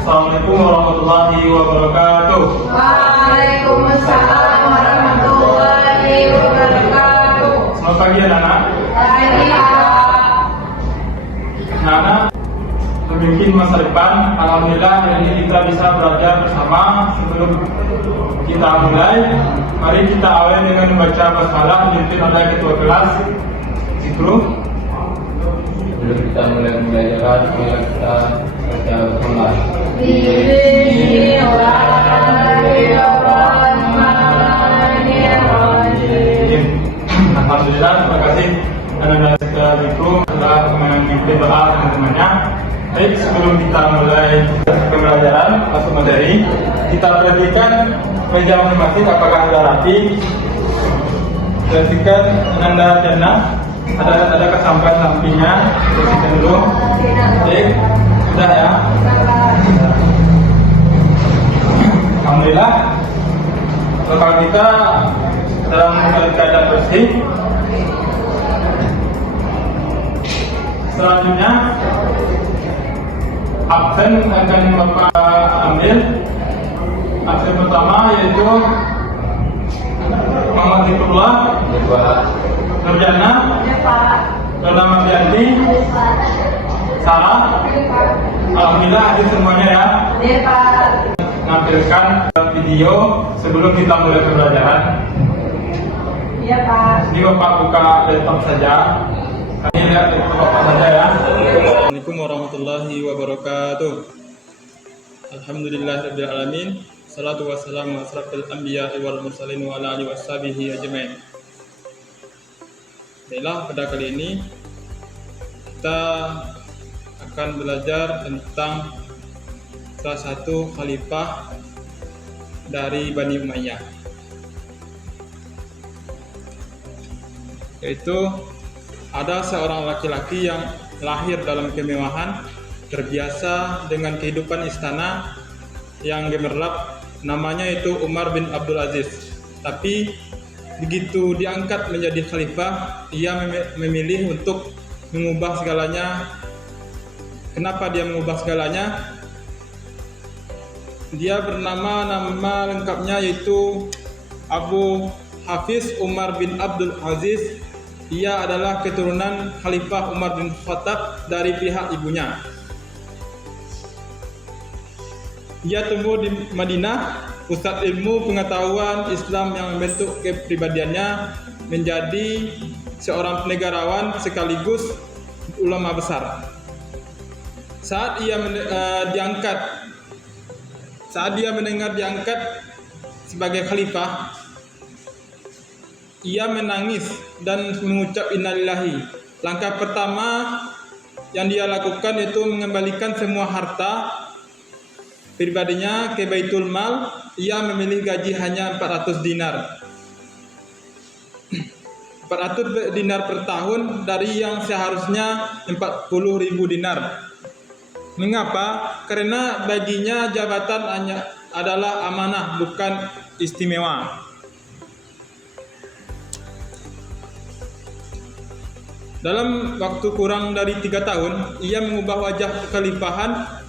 Assalamualaikum warahmatullahi wabarakatuh. Waalaikumsalam warahmatullahi wabarakatuh. Selamat pagi anak-anak. Pagi Pak. Anak-anak memimpin masa depan. Alhamdulillah hari ini kita bisa belajar bersama. Sebelum kita mulai, mari kita awali dengan membaca basmalah dipimpin oleh ketua kelas Zikru. Sebelum kita mulai pembelajaran, kita baca basmalah. Bismillahirrahmanirrahim. Alhamdulillah, terima kasih anak-anak Zikru telah memimpin doa teman-temannya. Baik, sebelum kita mulai pembelajaran masuk materi, kita perhatikan meja masing-masing apakah sudah rapi. Perhatikan anda jannah, ada kesampaian sampingnya, bersihkan dulu. Baik, sudah ya. Alhamdulillah, kalau kita dalam keadaan bersih. Selanjutnya absen akan Bapak ambil. Absen pertama yaitu Muhammad Zikrullah, Nurjana, Dona Mardianti, Sarah. Alhamdulillah hadir semuanya ya. Menampilkan video sebelum kita mulai pembelajaran. Iya Pak. Ini Bapak buka laptop saja. Kami lihat laptop saja ya. Assalamualaikum warahmatullahi wabarakatuh. Alhamdulillahirabbil alamin. Salatu wassalamu ala asrofil anbiya'i wal mursalin wa ala alihi washabihi ajmain. Baiklah, pada kali ini kita akan belajar tentang salah satu khalifah dari Bani Umayyah, yaitu ada seorang laki-laki yang lahir dalam kemewahan, terbiasa dengan kehidupan istana yang gemerlap, namanya itu Umar bin Abdul Aziz. Tapi begitu diangkat menjadi khalifah, ia memilih untuk mengubah segalanya. Kenapa dia mengubah segalanya? Dia nama lengkapnya yaitu Abu Hafiz Umar bin Abdul Aziz. Ia adalah keturunan Khalifah Umar bin Khattab dari pihak ibunya. Ia tumbuh di Madinah, pusat ilmu pengetahuan Islam yang membentuk kepribadiannya menjadi seorang negarawan sekaligus ulama besar. Saat dia mendengar diangkat sebagai khalifah, ia menangis dan mengucap innalillahi. Langkah pertama yang dia lakukan itu mengembalikan semua harta pribadinya ke Baitul Mal. Ia memilih gaji hanya 400 dinar. 400 dinar per tahun dari yang seharusnya 40.000 dinar. Mengapa? Karena baginya jabatan adalah amanah, bukan istimewa. Dalam waktu kurang dari 3 tahun, ia mengubah wajah kekhalifahan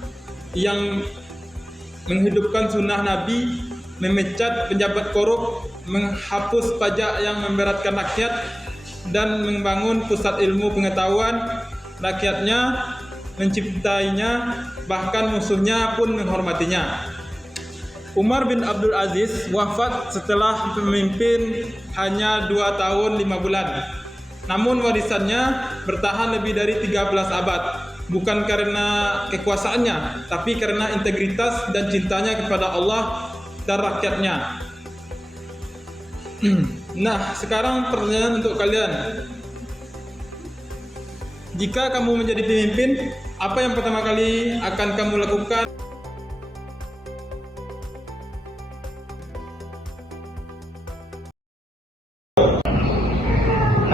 yang menghidupkan sunnah Nabi, memecat penjabat korup, menghapus pajak yang memberatkan rakyat, dan membangun pusat ilmu pengetahuan. Rakyatnya mencintainya, bahkan musuhnya pun menghormatinya. Umar bin Abdul Aziz wafat setelah memimpin hanya 2 tahun 5 bulan. Namun warisannya bertahan lebih dari 13 abad. Bukan karena kekuasaannya, tapi karena integritas dan cintanya kepada Allah dan rakyatnya. Nah, sekarang pertanyaan untuk kalian. Jika kamu menjadi pemimpin, apa yang pertama kali akan kamu lakukan?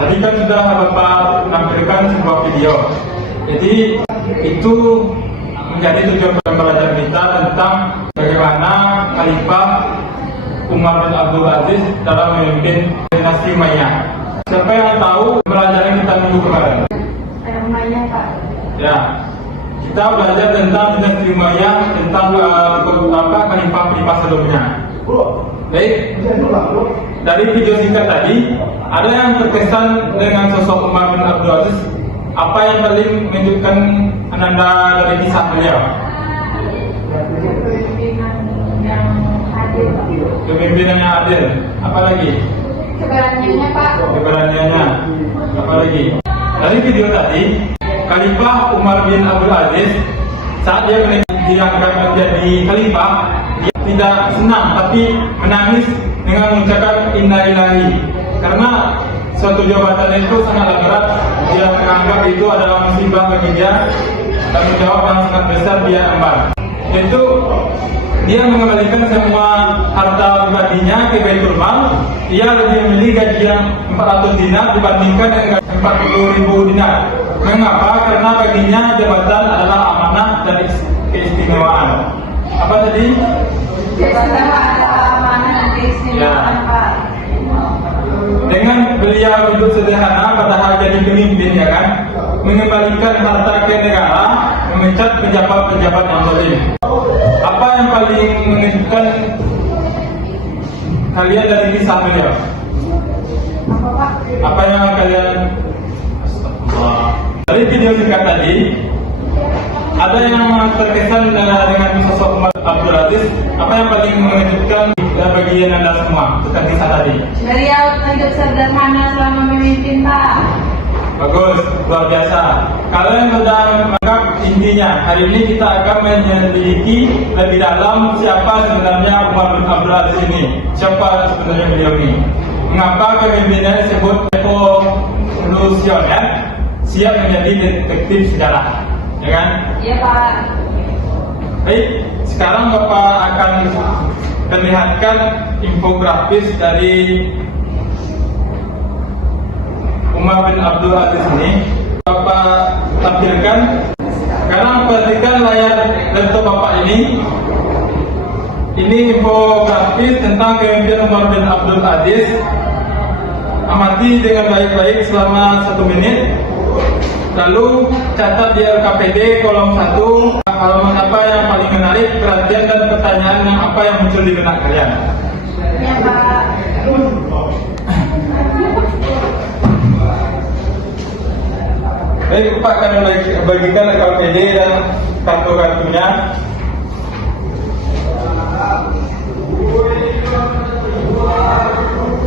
Tadi kan sudah Bapak menampilkan sebuah video. Jadi itu menjadi tujuan pembelajaran kita tentang bagaimana Khalifah Umar bin Abdul Aziz dalam memimpin dinasti Umayyah. Siapa yang tahu pembelajaran kita minggu kemarin? Umayyah Pak. Ya, kita belajar tentang dinasti Umayyah, tentang khalifah-khalifah sebelumnya. Baik, dari video singkat tadi, ada yang terkesan dengan sosok Umar bin Abdul Aziz. Apa yang paling menunjukkan Ananda dari kisah beliau? Kepemimpinan yang adil. Apa lagi? Keberaniannya, Pak. Keberaniannya. Apa lagi? Dari video tadi, Khalifah Umar bin Abdul Aziz saat dia diangkat menjadi khalifah, dia tidak senang tapi menangis dengan mengucapkan inna lillahi, karena suatu jabatan itu sangatlah berat. Dia menganggap itu adalah musibah bagi dia, tanggung jawab yang sangat besar dia emban. Yaitu dia mengembalikan semua harta pribadinya ke Baitul Mal. Ia lebih memilih gaji yang 400 dinar dibandingkan dengan 40.000 dinar. Mengapa? Karena baginya jabatan adalah amanah dan keistimewaan. Apa tadi? Jabatan adalah amanah dan keistimewaan, Pak. Dengan beliau hidup sederhana padahal jadi pemimpin, ya kan, mengembalikan harta ke negara, memecat pejabat-pejabat yang zalim. Apa yang paling mengejutkan kalian dari kisah beliau? Apa, Pak? Apa yang kalian dari video singkat tadi, ada yang terkesan dengan sosok Umar Abdul Aziz. Apa yang paling mengejutkan bagi Anda semua tentang kisah tadi? Beliau hidup sederhana selama memimpin, Pak. Bagus, luar biasa. Kalian sudah menganggap intinya. Hari ini kita akan menyelidiki lebih dalam siapa sebenarnya Umar bin Abdul Aziz ini. Siapa sebenarnya beliau ini? Mengapa kepemimpinannya disebut revolusioner, siap menjadi detektif sejarah, ya kan? Iya, Pak. Baik, sekarang Bapak akan perlihatkan infografis dari Umar bin Abdul Aziz ini. Bapak tampilkan. Sekarang perhatikan layar laptop Bapak ini. Ini infografis tentang kepemimpinan Umar bin Abdul Aziz. Amati dengan baik-baik selama 1 menit. Lalu catat di LKPD kolom 1 halaman apa yang paling menarik perhatian dan pertanyaan yang apa yang muncul di benak kalian. Iya, Pak. Baik, Pak akan bagikan LKPD dan kartu-kartunya.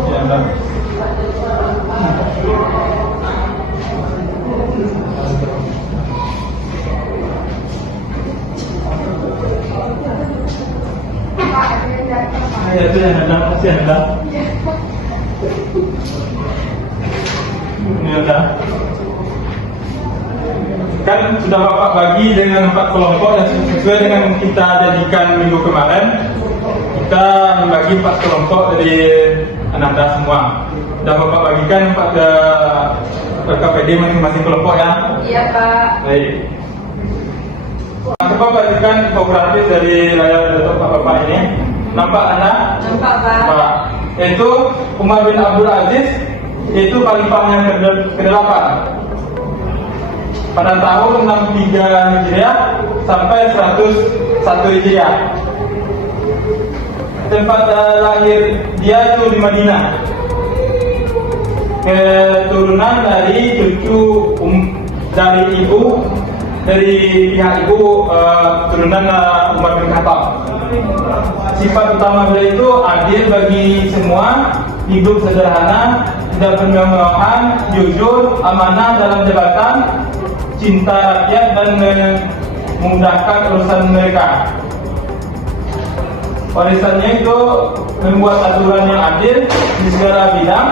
Ya, Mbak. Ya, itu yang ada, masih ada. Ini ada. Kan sudah Bapak bagi dengan 4 kelompok dan sesuai dengan kita jadikan minggu kemarin, kita membagi 4 kelompok dari Ananda semua. Sudah Bapak bagikan 4 KPD masing-masing kelompok, ya? Iya, Pak. Baik. Coba bagikan infografis dari layar laptop Bapak ini. Nampak Anda? Nampak, Pak. Pak. Itu Umar bin Abdul Aziz, itu khalifah yang ke-8 pada tahun 63 Hijriah sampai 101 Hijriah. Tempat lahir dia itu di Madinah. Keturunan dari cucu dari pihak ibu turunan Umar bin Khattab. Sifat utama beliau itu adil bagi semua, hidup sederhana, tidak bermewah-mewahan, jujur, amanah dalam jabatan, cinta rakyat dan memudahkan urusan mereka. Warisannya itu membuat aturan yang adil di segala bidang,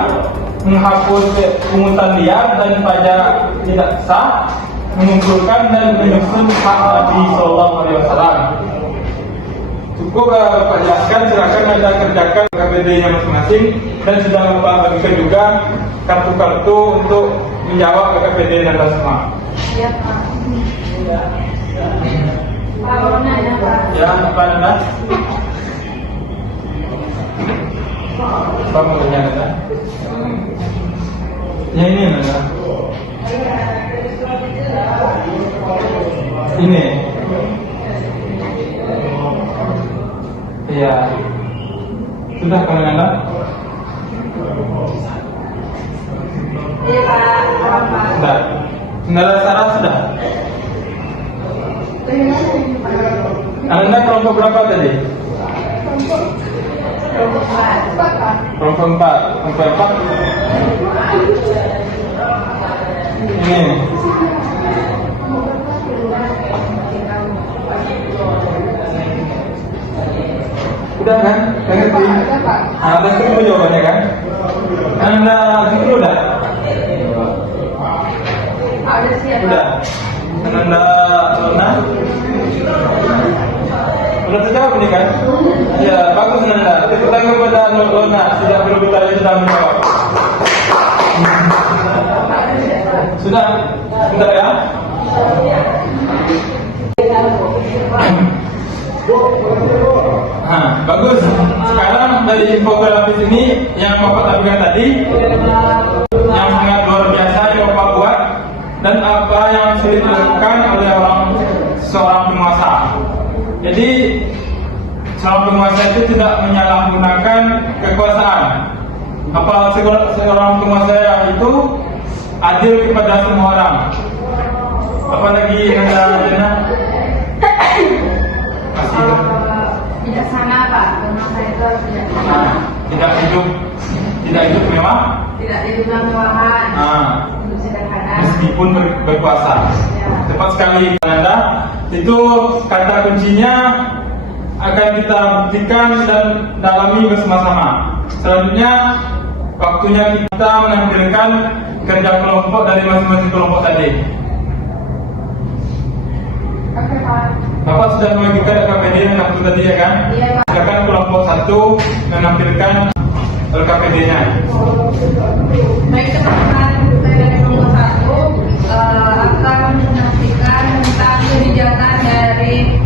menghapus pungutan liar dan pajak tidak sah, mengumpulkan dan menyusun hak Nabi Sallallahu Alaihi Wasallam. Cukup Bapak jelaskan, silakan Anda kerjakan KPD-nya masing-masing dan sudah Bapak bagikan juga kartu-kartu untuk menjawab KPD Anda semua. Iya, Pak. Pak, mau nanya, Pak. Ya, apa Anda? Apa mau tanya Anda? Ya ini Anda. Ini. Iya. Sudah kalau Anda? Iya Pak, apa? Sudah. Saudara Sarah sudah. Anda kelompok berapa tadi? Kelompok 4. Kelompok 4. Ini. Udah kan? Udah ngerti? Anda setuju jawabannya kan? Anda setuju udah? Ada siapa? Udah. Anda Lona? Udah terjawab ini kan? Ya, bagus Nanda. Tepuk tangan kepada Lona. Tidak perlu bertanya, sudah menjawab. Sudah? Bentar ya. Bagus. Sekarang dari infografis ini yang Bapak tampilkan tadi, yang sangat luar biasa yang Bapak buat, dan apa yang sulit dilakukan oleh seorang penguasa. Jadi seorang penguasa itu tidak menyalahgunakan kekuasaan. Apa seorang penguasa itu adil kepada semua orang. Apalagi kata Jana? Masih bijaksana Pak, memang saya itu harus bijaksana. Tidak hidup mewah. Tidak dibilang mewahan. Hidup sederhana. Meskipun berkuasa. Ya. Tepat sekali Anda. Itu kata kuncinya akan kita buktikan dan dalami bersama-sama. Selanjutnya waktunya kita menampilkan kerja kelompok dari masing-masing kelompok tadi. Oke Pak. Bapak sudah membagikan LKPD dan kartu tadi ya kan? Iya Pak. Silakan kelompok 1 menampilkan LKPD-nya. Baik teman-teman, saya dari kelompok 1 akan menyampaikan tentang kebijakan dari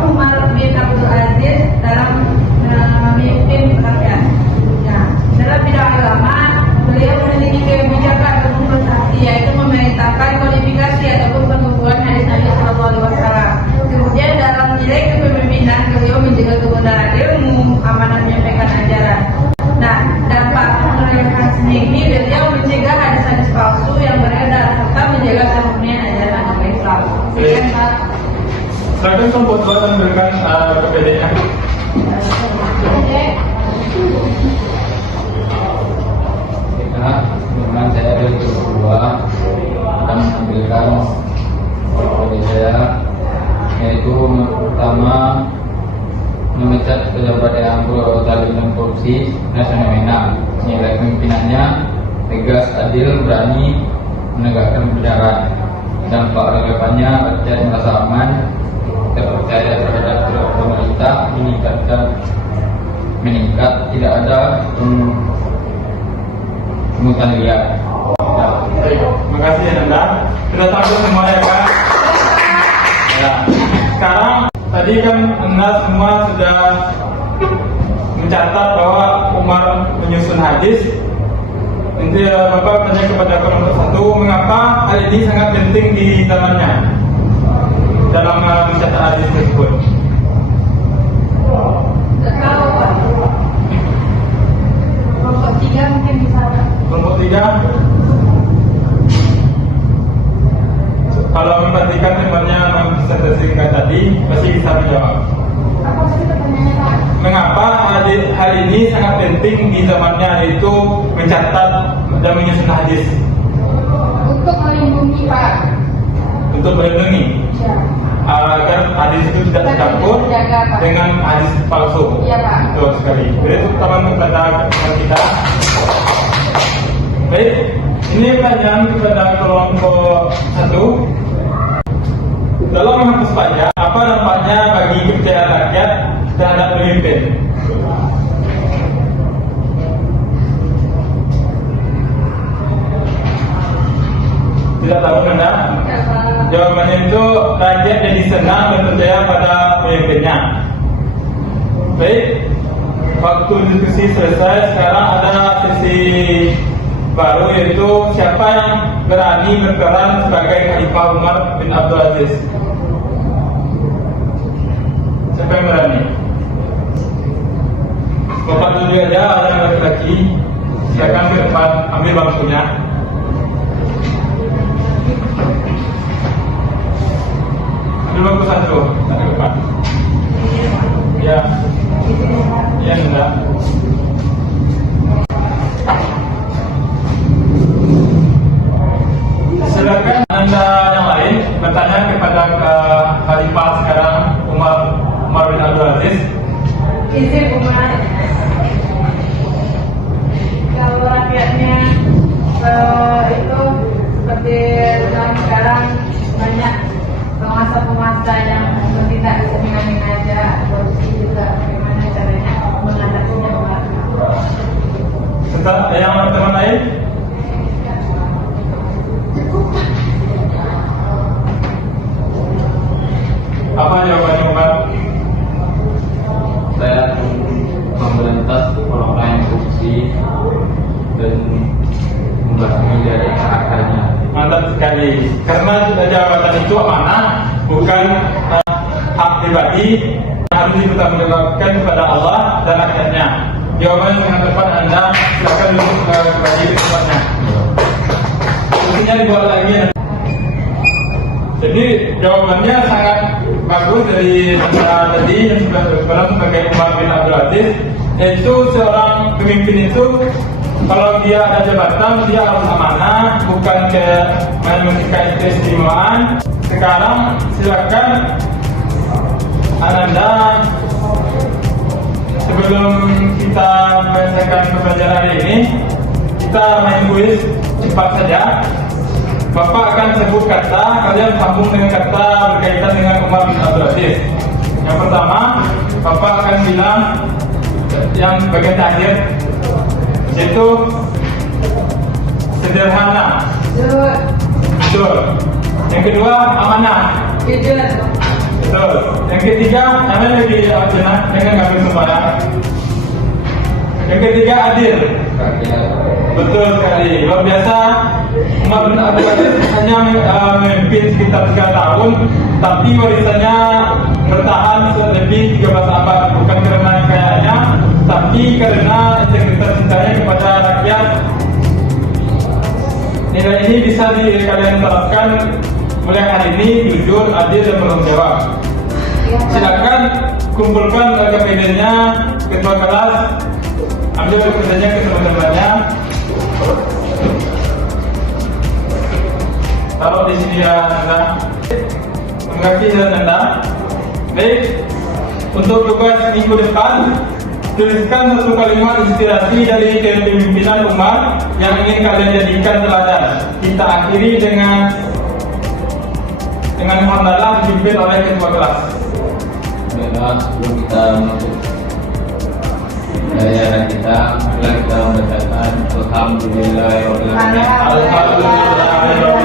Umar bin Abdul Aziz dalam memimpin rakyat. Nah, dalam bidang agama, beliau memiliki kebijakan umum bersahti, yaitu memerintahkan kodifikasi ataupun pengukuhan hadis Nabi Sallallahu Alaihi Wasallam. Kemudian dalam nilai kepemimpinan, beliau menjaga kebenaran ilmu, amanah menyampaikan ajaran. Nah, dampak mengerjakan sendiri, beliau mencegah hadis-hadis palsu yang beredar serta menjaga kemurnian ajaran agama Islam. Sekian Pak. Silakan kelompok 2 menampilkan LKPD-nya. Dengan saya dari kedua akan menampilkan dari saya, yaitu pertama memecat pejabat yang berzalim dan korupsi dan fenomenal. Nilai pemimpinannya tegas, adil, berani menegakkan kebenaran. Dampak relevannya rakyat merasa aman, terpercaya terhadap pemerintah, meningkat, tidak ada pungutan liar. Baik, terima kasih Anda. Sudah tahu semua ya kan? Ya. Sekarang tadi kan Anda semua sudah mencatat bahwa Umar menyusun hadis. Nanti Bapak tanya kepada kelompok 1, mengapa hal ini sangat penting di zamannya dalam mencatat hadis tersebut? Tidak tahu Pak. Kelompok 3 mungkin bisa. Kelompok 3, kalau memperhatikan temannya presentasikan tadi, pasti bisa menjawab. Apa sih pertanyaannya Pak? Mengapa hal ini sangat penting di zamannya, yaitu mencatat dan menyusun hadis Untuk melindungi Pak. untuk melindungi Ya. agar hadis itu tidak tercampur Terjaga, Pak. dengan hadis palsu. Iya, Pak. Betul sekali. Jadi itu pertama kata kita. Baik, ini pertanyaan kepada kelompok 1. Dalam menghapus pajak, apa dampaknya bagi kepercayaan rakyat terhadap pemimpin? Tidak tahu Anda? Jawabannya itu rakyat jadi senang dan percaya pada pemimpinnya. Baik, waktu diskusi selesai. Sekarang ada sesi baru, yaitu siapa yang berani berperan sebagai Khalifah Umar bin Abdul Aziz. Siapa yang berani? Bapak dulu aja, ada yang laki-laki. Silakan ke depan, ambil bangkunya. Ambil bangku satu, ke depan. Ya, ya enggak. Silakan Anda yang lain bertanya kepada Khalifah sekarang Umar bin Abdul Aziz. Izin Umar, kalau rakyatnya itu seperti zaman sekarang banyak penguasa-penguasa yang tidak dengan aja korupsi juga, bagaimana caranya menghadapinya Umar? Setelah yang teman lain, apa jawabannya Umar? Saya memberantas orang-orang yang korupsi dan membasmi dari akarnya. Mantap sekali. Karena jabatan itu amanah, bukan hak pribadi, harus dipertanggungjawabkan kepada Allah dan rakyatnya. Jawaban yang sangat tepat Anda, silakan duduk kembali ke tempatnya. Buktinya dibuat lagi. Jadi jawabannya sangat bagus dari tadi yang sudah berperan sebagai Umar bin Abdul Aziz, yaitu seorang pemimpin itu kalau dia ada jabatan dia harus amanah, bukan memberikan keistimewaan. Sekarang silakan Anda, sebelum kita menyelesaikan pembelajaran hari ini, kita main kuis cepat saja. Bapak akan sebut kata, kalian sambung dengan kata berkaitan dengan Umar bin Abdul Aziz. Yang pertama, Bapak akan bilang yang bagian terakhir, yaitu sederhana. Betul. Yang kedua, amanah. Jujur. Betul. Yang ketiga, namanya lagi jenah, jangan ngambil sembarang. Yang ketiga, adil. Betul sekali. Luar biasa. Umar bin Abdul Aziz hanya memimpin sekitar 3 tahun, tapi warisannya bertahan lebih 13 abad, bukan karena kekayaannya, tapi karena integritas cintanya kepada rakyat. Nilai ini bisa kalian terapkan mulai hari ini, jujur, adil, dan bertanggung jawab. Silakan kumpulkan KPD-nya, ketua kelas, ambil KPD-nya ke teman-temannya. Taruh di sini ya Anda. Terima kasih Anda. Baik, untuk tugas minggu depan, tuliskan satu kalimat inspirasi dari kepemimpinan Umar yang ingin kalian jadikan teladan. Kita akhiri dengan hamdalah dipimpin oleh ketua kelas. Baiklah, sebelum kita menutup pembelajaran kita, mari kita membacakan Alhamdulillahirobbilalamin. Alhamdulillah.